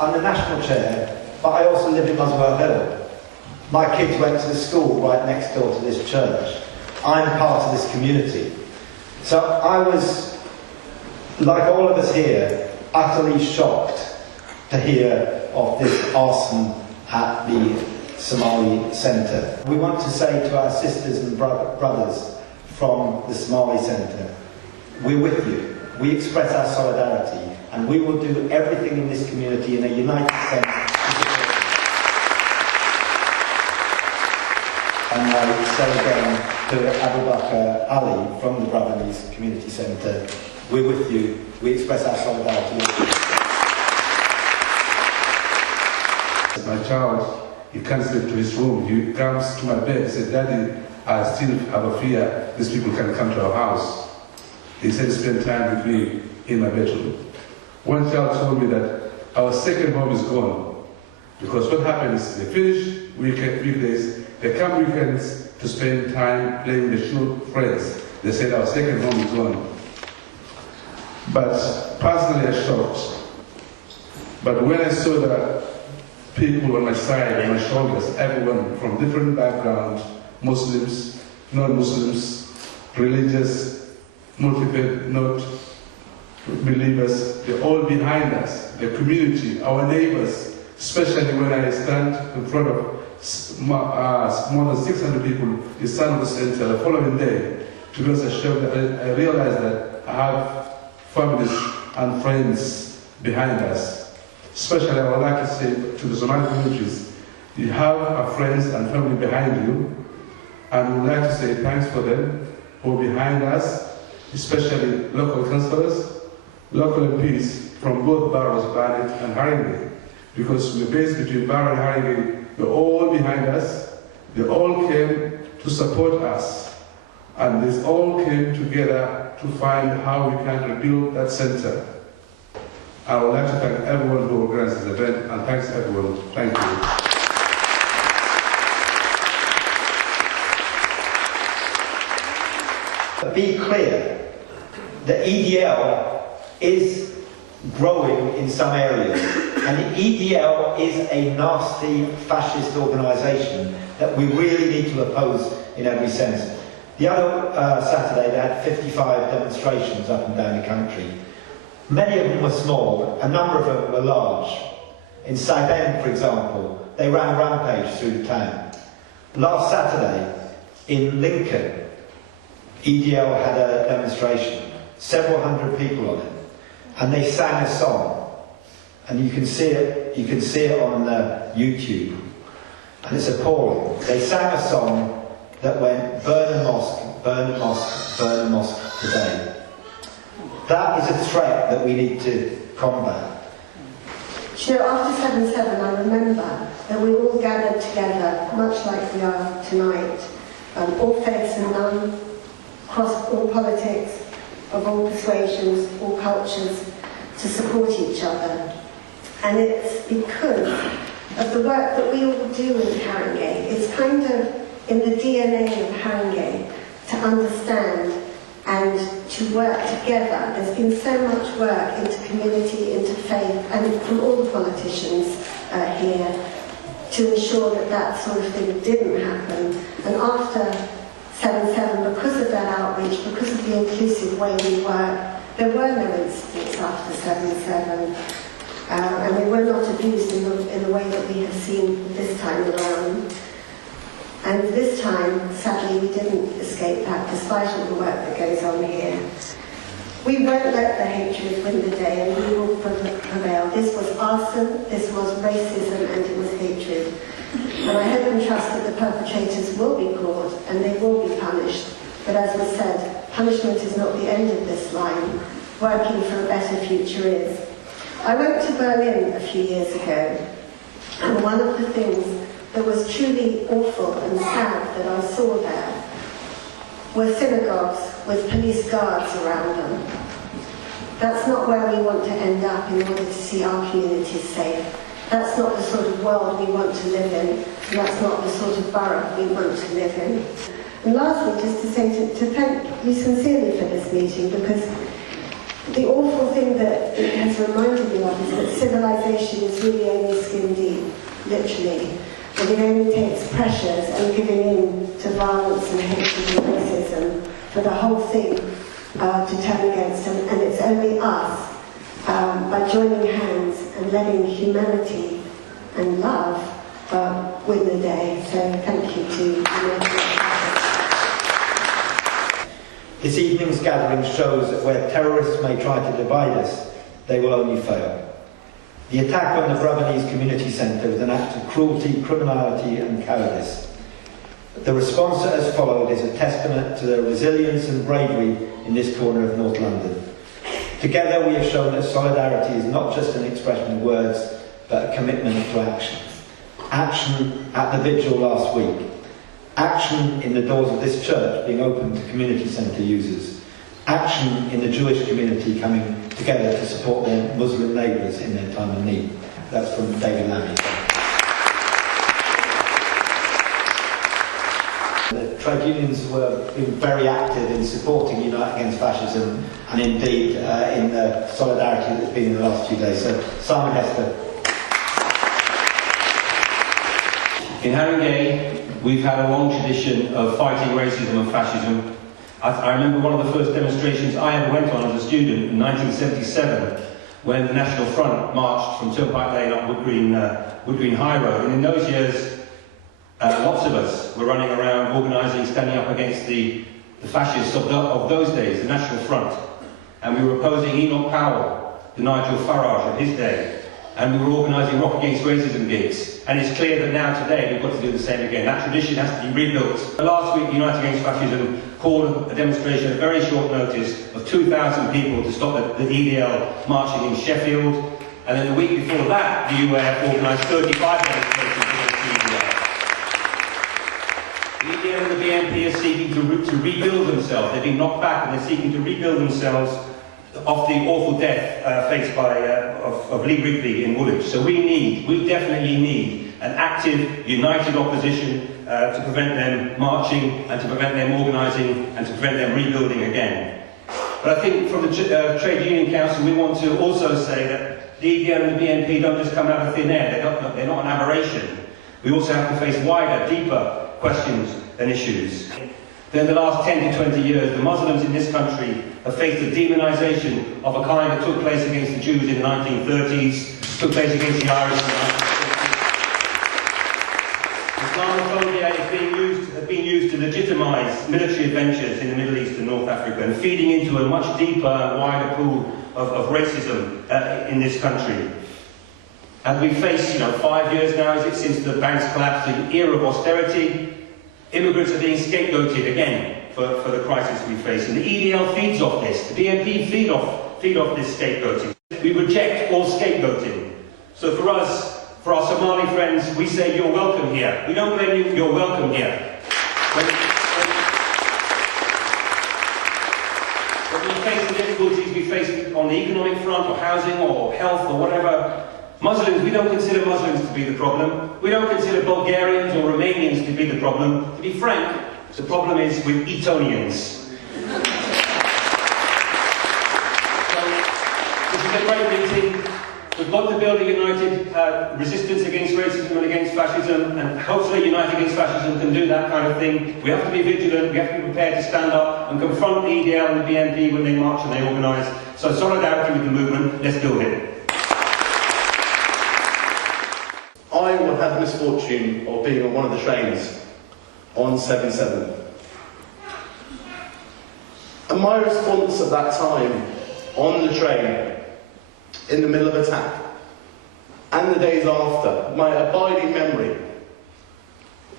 I'm the national chair, but I also live in Muswell Hill. My kids went to the school right next door to this church. I'm part of this community. So I was, like all of us here, utterly shocked to hear of this arson at the Somali Centre. We want to say to our sisters and brothers from the Somali Centre, we're with you. We express our solidarity, and we will do everything in this community in a united sense to support you. And I say again to Abubakar Ali from the Bravenese Community Centre, we're with you. We express our solidarity with you. My child, he can't sleep to his room. He comes to my bed. He said, Daddy, I still have a fear these people can come to our house. He said, spend time with me in my bedroom. One child told me that our second home is gone. Because what happens, they finish weekdays, they come weekends to spend time playing with their friends. They said our second home is gone. But personally, I was shocked. But when I saw the people on my side, on my shoulders, everyone from different backgrounds, Muslims, non-Muslims, religious, multi-faith, not believers, they're all behind us, the community, our neighbors, especially when I stand in front of more than 600 people in the Centre the following day, to be honest, I realized that I have families and friends behind us. Especially, I would like to say to the Somali communities, you have our friends and family behind you, and we would like to say thanks for them who are behind us, especially local councillors, local MPs from both boroughs, Barnet and Haringey, because we're based between Borough and Haringey. They're all behind us. They all came to support us, and they all came together to find how we can rebuild that centre. I would like to thank everyone who organized this event, and thanks everyone. Thank you. Be clear, the EDL is growing in some areas, and the EDL is a nasty fascist organisation that we really need to oppose in every sense. The other Saturday they had 55 demonstrations up and down the country. Many of them were small, a number of them were large. In Southend, for example, they ran a rampage through the town. Last Saturday, in Lincoln, EDL had a demonstration, several hundred people on it, and they sang a song, and you can see it on YouTube, and it's appalling. They sang a song that went, burn a mosque, burn a mosque, burn a mosque today. That is a threat that we need to combat. You know, after 7/7, I remember that we all gathered together, much like we are tonight, all faiths and none, across all politics, of all persuasions, all cultures, to support each other. And it's because of the work that we all do in Haringey. It's kind of in the DNA of Haringey to understand and to work together. There's been so much work into community, into faith, and from all the politicians here to ensure that that sort of thing didn't happen. And after 7/7, because of that outreach, because of the inclusive way we work, there were no incidents after 7/7. And we were not abused in the way that we have seen this time around. And this time, sadly, we didn't escape that, despite all the work that goes on here. We won't let the hatred win the day, and we will prevail. This was arson, this was racism, and it was hatred. And I hope and trust that the perpetrators will be caught, and they will be punished. But as was said, punishment is not the end of this line. Working for a better future is. I went to Berlin a few years ago, and one of the things that was truly awful and sad that I saw there were synagogues with police guards around them. That's not where we want to end up in order to see our communities safe. That's not the sort of world we want to live in, and that's not the sort of borough we want to live in. And lastly, just to say to thank you sincerely for this meeting, because the awful thing that it has reminded me of is that civilization is really only skin deep, literally. And it only takes pressures and giving in to violence and hatred and racism for the whole thing to turn against them. And it's only us, by joining hands and letting humanity and love win the day. So thank you to Unite Against Fascism. This evening's gathering shows that where terrorists may try to divide us, they will only fail. The attack on the Bravenese Community Centre was an act of cruelty, criminality and cowardice. The response that has followed is a testament to the resilience and bravery in this corner of North London. Together we have shown that solidarity is not just an expression of words, but a commitment to action. Action at the vigil last week. Action in the doors of this church being open to community centre users. Action in the Jewish community coming together to support their Muslim neighbours in their time of need. That's from David Lammy. The trade unions were being very active in supporting Unite Against Fascism and indeed in the solidarity that's been in the last few days. So, Simon Hester. In Haringey, we've had a long tradition of fighting racism and fascism. I remember one of the first demonstrations I ever went on as a student in 1977, when the National Front marched from Turnpike Lane up Wood Green High Road. And in those years, lots of us were running around, organising, standing up against the fascists of those days, the National Front. And we were opposing Enoch Powell, the Nigel Farage of his day. And we were organising Rock Against Racism gigs. And it's clear that now today we've got to do the same again. That tradition has to be rebuilt. Last week, Unite Against Fascism called a demonstration at very short notice of 2,000 people to stop the EDL marching in Sheffield. And then the week before that, the UAF organised 35 demonstrations against the EDL. The EDL and the BNP are seeking to rebuild themselves. They've been knocked back and they're seeking to rebuild themselves of the awful death faced by of Lee Rigby in Woolwich. So we definitely need an active, united opposition to prevent them marching and to prevent them organising and to prevent them rebuilding again. But I think from the Trade Union Council we want to also say that the EDL and the BNP don't just come out of thin air, they're not an aberration. We also have to face wider, deeper questions and issues. Then the last 10 to 20 years, the Muslims in this country have faced a demonisation of a kind that took place against the Jews in the 1930s, took place against the Irish in the 1950s. Islamophobia has been used to legitimise military adventures in the Middle East and North Africa and feeding into a much deeper and wider pool of racism in this country. And we face, 5 years now, is it, since the bank's collapse, the era of austerity. Immigrants are being scapegoated again for the crisis we face. And the EDL feeds off this. The BNP feed off this scapegoating. We reject all scapegoating. So for us, for our Somali friends, we say you're welcome here. We don't blame you, you're welcome here. When we face the difficulties we face on the economic front or housing or health or whatever, Muslims, we don't consider Muslims to be the problem. We don't consider Bulgarians or Romanians to be the problem. To be frank, the problem is with Etonians. So, this is a great meeting. We've got to build a united resistance against racism and against fascism, and hopefully Unite Against Fascism can do that kind of thing. We have to be vigilant, we have to be prepared to stand up and confront the EDL and the BNP when they march and they organise. So solidarity with the movement, let's build it. I had the misfortune of being on one of the trains on 7/7. And my response at that time, on the train, in the middle of attack, and the days after, my abiding memory,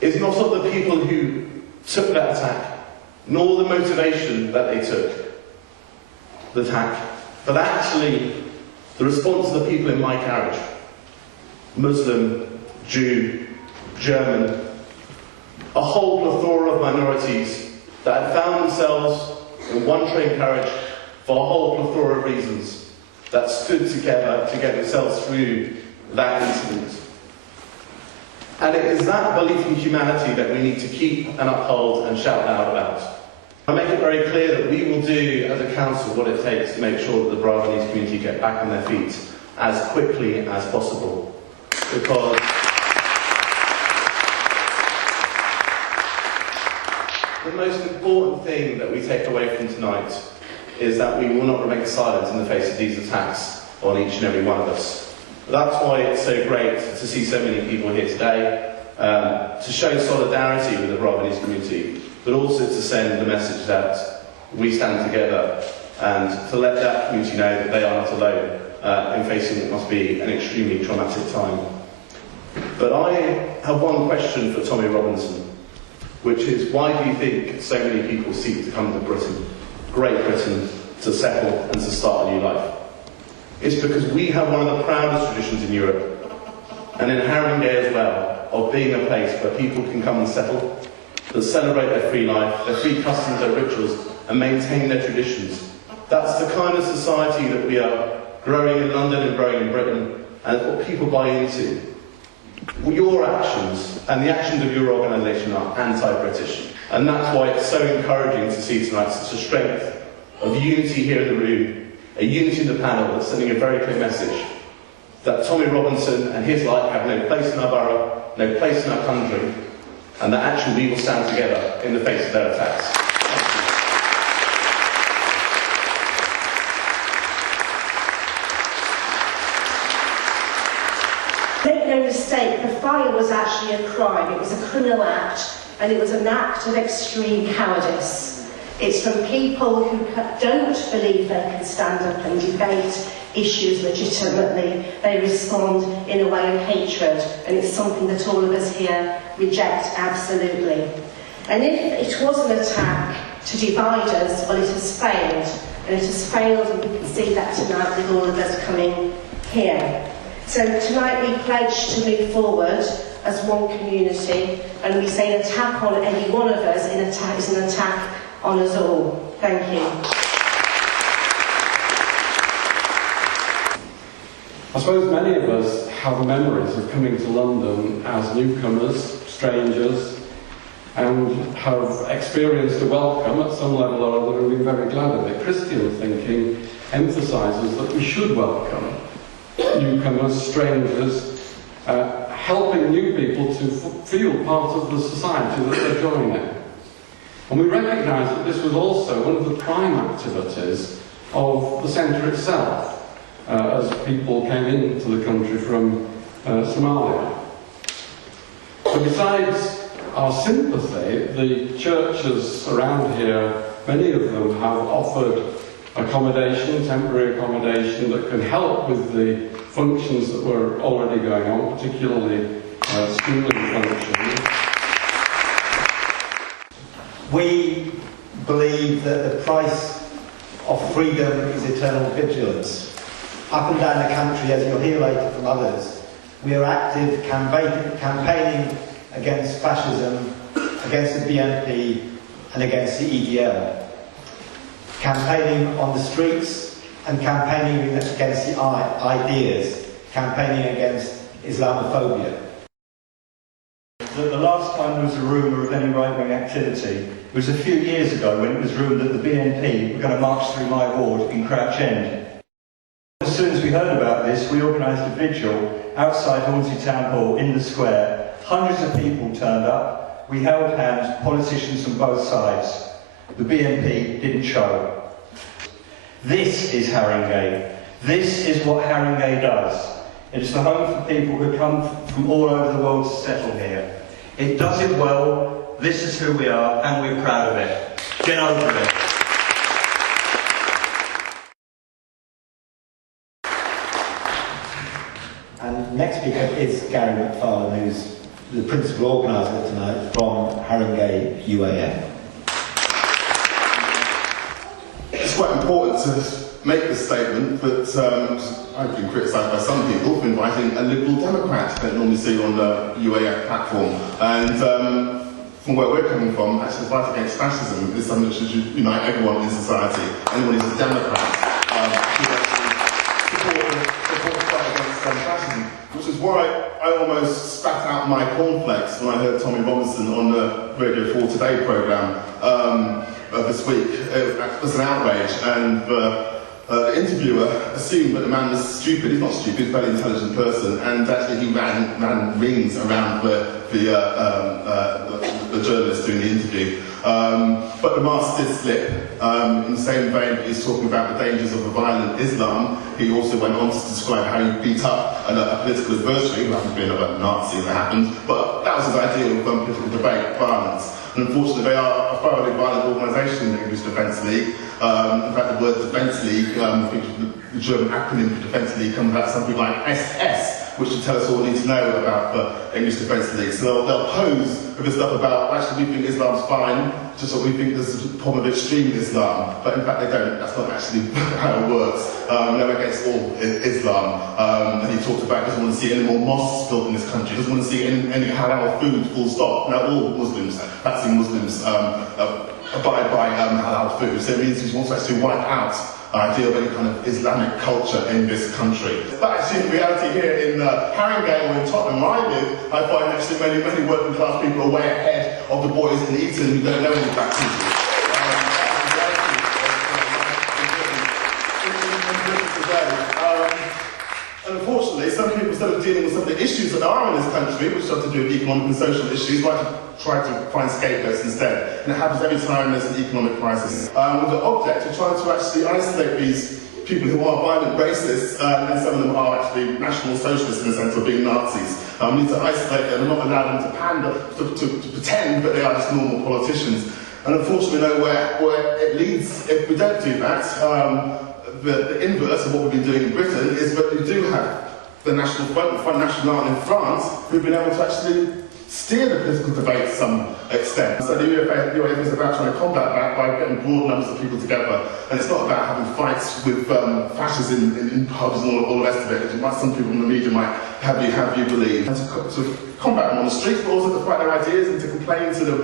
is not of the people who took that attack, nor the motivation that they took the attack, but actually the response of the people in my carriage. Muslim, Jew, German, a whole plethora of minorities that had found themselves in one train carriage for a whole plethora of reasons, that stood together to get themselves through that incident. And it is that belief in humanity that we need to keep and uphold and shout loud about. I make it very clear that we will do, as a council, what it takes to make sure that the Bravanese community get back on their feet as quickly as possible. Because the most important thing that we take away from tonight is that we will not remain silent in the face of these attacks on each and every one of us. That's why it's so great to see so many people here today, to show solidarity with the Bravanese community, but also to send the message that we stand together and to let that community know that they are not alone in facing what must be an extremely traumatic time. But I have one question for Tommy Robinson, which is, why do you think so many people seek to come to Britain, Great Britain, to settle and to start a new life? It's because we have one of the proudest traditions in Europe, and in Haringey as well, of being a place where people can come and settle, that celebrate their free life, their free customs, their rituals, and maintain their traditions. That's the kind of society that we are growing in London and growing in Britain, and it's what people buy into. Your actions and the actions of your organisation are anti-British, and that's why it's so encouraging to see tonight such a strength of unity here in the room, a unity in the panel that's sending a very clear message that Tommy Robinson and his like have no place in our borough, no place in our country, and that actually we will stand together in the face of their attacks. Make no mistake, the fire was actually a crime. It was a criminal act, and it was an act of extreme cowardice. It's from people who don't believe they can stand up and debate issues legitimately. They respond in a way of hatred, and it's something that all of us here reject absolutely. And if it was an attack to divide us, well, it has failed. And it has failed, and we can see that tonight with all of us coming here. So tonight we pledge to move forward as one community, and we say an attack on any one of us is an attack on us all. Thank you. I suppose many of us have memories of coming to London as newcomers, strangers, and have experienced a welcome at some level or other and been very glad of it. Christian thinking emphasises that we should welcome newcomers, strangers, helping new people to feel part of the society that they're joining. And we recognise that this was also one of the prime activities of the centre itself, as people came into the country from Somalia. So besides our sympathy, the churches around here, many of them have offered accommodation, temporary accommodation, that can help with the functions that were already going on, particularly schooling functions. We believe that the price of freedom is eternal vigilance. Up and down the country, as you'll hear later from others, we are active campaigning against fascism, against the BNP and against the EDL. Campaigning on the streets and campaigning against the ideas, campaigning against Islamophobia. The last time there was a rumour of any right-wing activity was a few years ago, when it was rumoured that the BNP were going to march through my ward in Crouch End. As soon as we heard about this, we organised a vigil outside Hornsey Town Hall in the square. Hundreds of people turned up. We held hands, politicians from both sides. The BNP didn't show. This is Haringey. This is what Haringey does. It is the home for people who come from all over the world to settle here. It does it well. This is who we are, and we're proud of it. Get over it. And next speaker is Gary McFarlane, who's the principal organiser tonight from Haringey UAF. It's quite important to make this statement, but I've been criticised by some people for inviting a Liberal Democrat that normally see on the UAF platform. And from where we're coming from, actually the fight against fascism is something that should unite everyone in society. Anyone who's a Democrat should actually support the fight against fascism. Which is why I almost spat out my cornflakes when I heard Tommy Robinson on the Radio 4 Today programme this week. It was an outrage, and the interviewer assumed that the man was stupid. He's not stupid, he's a very intelligent person, and actually he ran rings around the journalist doing the interview. But the mask did slip. In the same vein that he's talking about the dangers of a violent Islam, he also went on to describe how he beat up a political adversary, who happened to be another Nazi as it happened, but that was his idea of political debate, violence. And unfortunately, they are a thoroughly violent organisation, the English Defence League. In fact, the word Defence League, I think the German acronym for Defence League comes out something like SS, which should tell us all we need to know about the English Defence League. So they'll pose with this stuff about, actually, we think Islam's fine, just what we think there's a problem of extreme Islam. But in fact, they don't. That's not actually how it works. They're against all Islam. And he talked about he doesn't want to see any more mosques built in this country. He doesn't want to see any halal food, full stop. Now, all Muslims, practicing Muslims, abide by halal food. So it means he wants to actually wipe out the idea of any kind of Islamic culture in this country. But actually, in reality, here in Haringey or in Tottenham, where I live, I find actually many working class people are way ahead of the boys in Eton who don't know any black people. And unfortunately, some people, instead of dealing with some of the issues that are in this country, which have to do with economic and social issues, like to try to find scapegoats instead. And it happens every time there's an economic crisis. With the object of trying to actually isolate these people who are violent racists, and some of them are actually national socialists in the sense of being Nazis. We need to isolate them and not allow them to pander, to pretend that they are just normal politicians. And unfortunately, where it leads, if we don't do that, the inverse of what we've been doing in Britain is that you do have the National Front National in France who've been able to actually steer the political debate to some extent. So the UAF is about trying to combat that by getting broad numbers of people together. And it's not about having fights with fascists in pubs and all the rest of it, which some people in the media might have you believe. And to combat them on the streets, but also to fight their ideas and to complain to the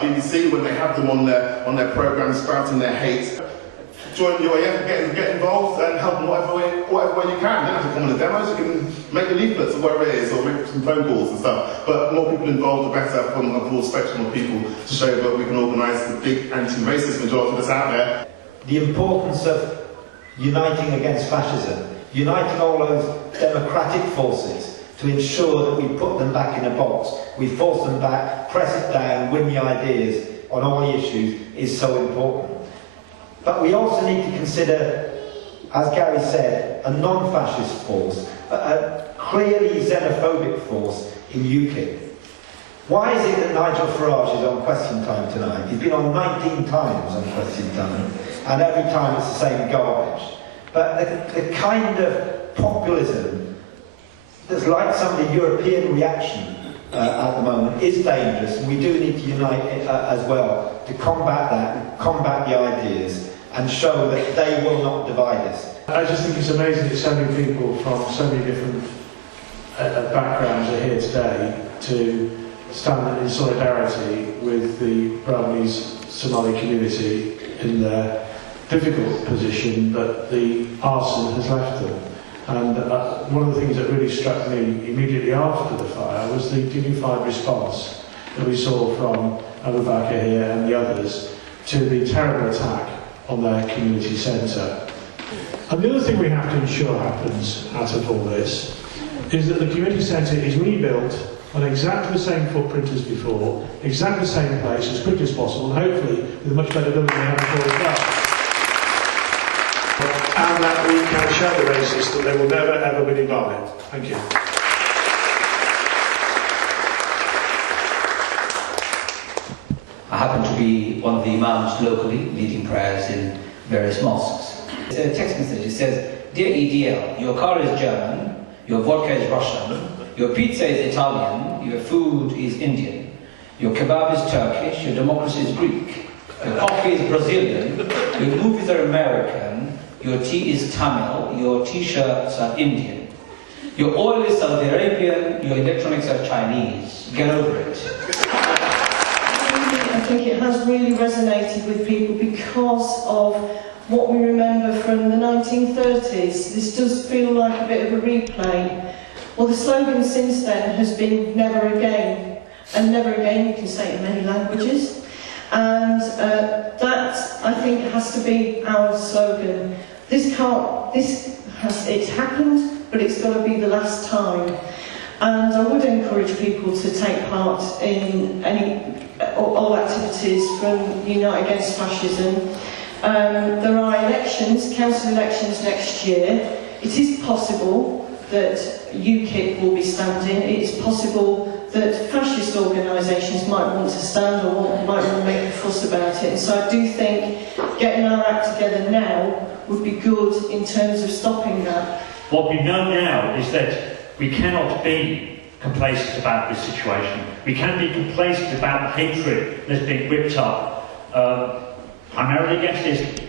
BBC when they have them on their programmes spouting their hate. Join the UAF, get involved and help in whatever way you can. You don't have to come on the demos, you can make the leaflets or whatever it is, or make some phone calls and stuff. But more people involved, the better, from a broad spectrum of people to show that we can organise the big anti-racist majority that's out there. The importance of uniting against fascism, uniting all those democratic forces to ensure that we put them back in a box, we force them back, press it down, win the ideas on all the issues is so important. But we also need to consider, as Gary said, a non-fascist force, a clearly xenophobic force in UKIP. Why is it that Nigel Farage is on Question Time tonight? He's been on 19 times on Question Time, and every time it's the same garbage. But the kind of populism that's like some of the European reaction at the moment is dangerous, and we do need to unite as well to combat that, and combat the ideas, and show that they will not divide us. I just think it's amazing that so many people from so many different backgrounds are here today to stand in solidarity with the Bravanese Somali community in their difficult position that the arson has left them. And one of the things that really struck me immediately after the fire was the dignified response that we saw from Abubakar here and the others to the terrible attack on their community centre. And the other thing we have to ensure happens out of all this is that the community centre is rebuilt on exactly the same footprint as before, exactly the same place as quickly as possible, and hopefully with a much better building than we had before as well. And that we can show the racists that they will never ever win in Barnet. Thank you. I happen to be one of the Imams locally, leading prayers in various mosques. It's a text message. It says, "Dear EDL, your car is German, your vodka is Russian, your pizza is Italian, your food is Indian, your kebab is Turkish, your democracy is Greek, your coffee is Brazilian, your movies are American, your tea is Tamil, your t-shirts are Indian, your oil is Saudi Arabian, your electronics are Chinese. Get over it." I think it has really resonated with people because of what we remember from the 1930s. This does feel like a bit of a replay. Well, the slogan since then has been "Never Again," and "Never Again" you can say in many languages. And that, I think, has to be our slogan. It's happened, but it's got to be the last time. And I would encourage people to take part in all activities from Unite Against Fascism. There are elections, council elections next year. It is possible that UKIP will be standing. It is possible that fascist organisations might want to stand or might want to make a fuss about it. And so I do think getting our act together now would be good in terms of stopping that. What we know now is that we cannot be complacent about this situation. We can be complacent about the hatred that's being whipped up, primarily against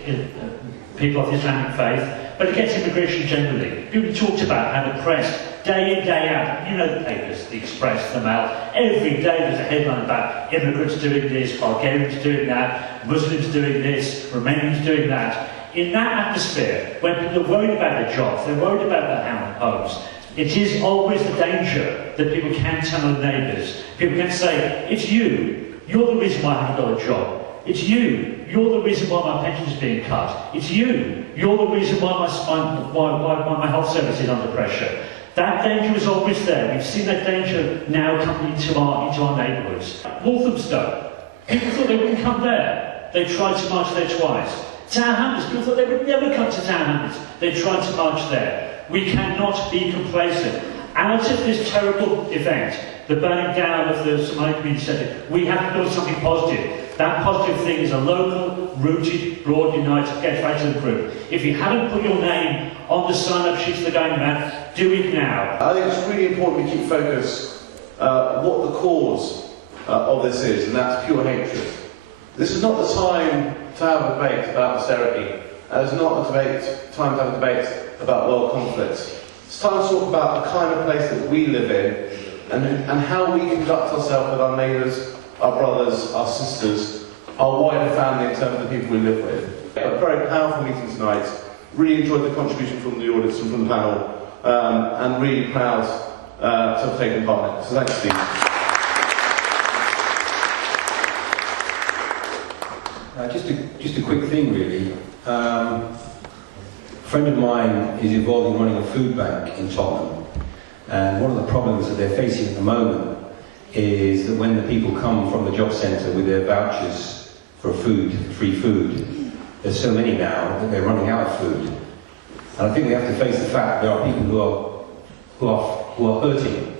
people of the Islamic faith, but against immigration generally. People talked about how the press, day in, day out, you know the papers, the Express, the Mail, every day there's a headline about immigrants doing this, Bulgarians doing that, Muslims doing this, Romanians doing that. In that atmosphere, when people are worried about their jobs, they're worried about their homes, it is always the danger that people can tell their neighbours. People can say, it's you, you're the reason why I haven't got a job. It's you, you're the reason why my pension is being cut. It's you, you're the reason why my health service is under pressure. That danger is always there. We've seen that danger now coming into our neighbourhoods. Walthamstow, people thought they wouldn't come there. They tried to march there twice. Tower Hamlets, people thought they would never come to Tower Hamlets. They tried to march there. We cannot be complacent. Out of this terrible event, the burning down of the Somali Community Centre, we have to build something positive. That positive thing is a local, rooted, broad, united Against Fascism group. If you haven't put your name on the sign-up sheets for the going around, do it now. I think it's really important we keep focus what the cause of this is, and that's pure hatred. This is not the time to have a debate about austerity. It's not time to have a debate about world conflicts. It's time to talk about the kind of place that we live in and how we conduct ourselves with our neighbours, our brothers, our sisters, our wider family in terms of the people we live with. A very powerful meeting tonight. Really enjoyed the contribution from the audience and from the panel, and really proud to have taken part in it. So thanks, Steve. Just a quick thing, really. A friend of mine is involved in running a food bank in Tottenham, and one of the problems that they're facing at the moment is that when the people come from the job centre with their vouchers for food, free food, there's so many now that they're running out of food. And I think we have to face the fact that there are people who are hurting,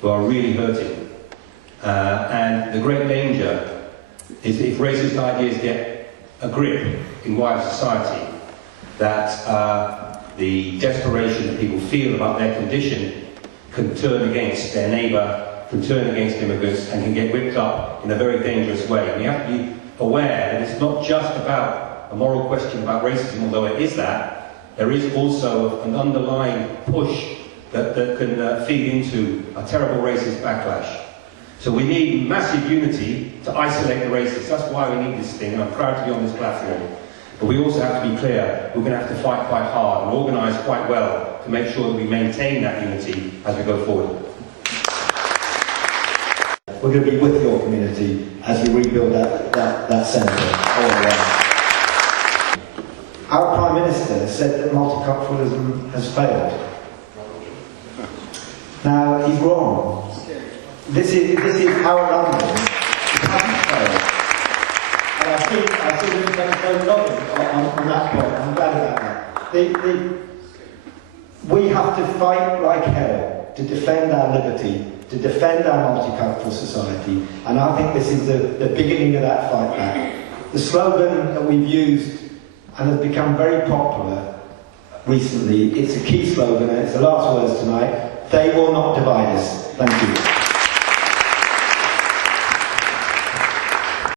who are really hurting. And the great danger is that if racist ideas get a grip in wider society, that the desperation that people feel about their condition can turn against their neighbour, can turn against immigrants, and can get whipped up in a very dangerous way. We have to be aware that it's not just about a moral question about racism, although it is that. There is also an underlying push that can feed into a terrible racist backlash. So we need massive unity to isolate the racists. That's why we need this thing, and I'm proud to be on this platform. But we also have to be clear, we're going to have to fight quite hard and organise quite well to make sure that we maintain that unity as we go forward. We're going to be with your community as we rebuild that centre all around. Our Prime Minister said that multiculturalism has failed. Now, he's wrong. This is our London. It hasn't failed. And I think we've done a lot on that point. I'm glad about that. We have to fight like hell to defend our liberty, to defend our multicultural society, and I think this is the beginning of that fight back. The slogan that we've used and has become very popular recently, it's a key slogan and it's the last words tonight: they will not divide us. Thank you.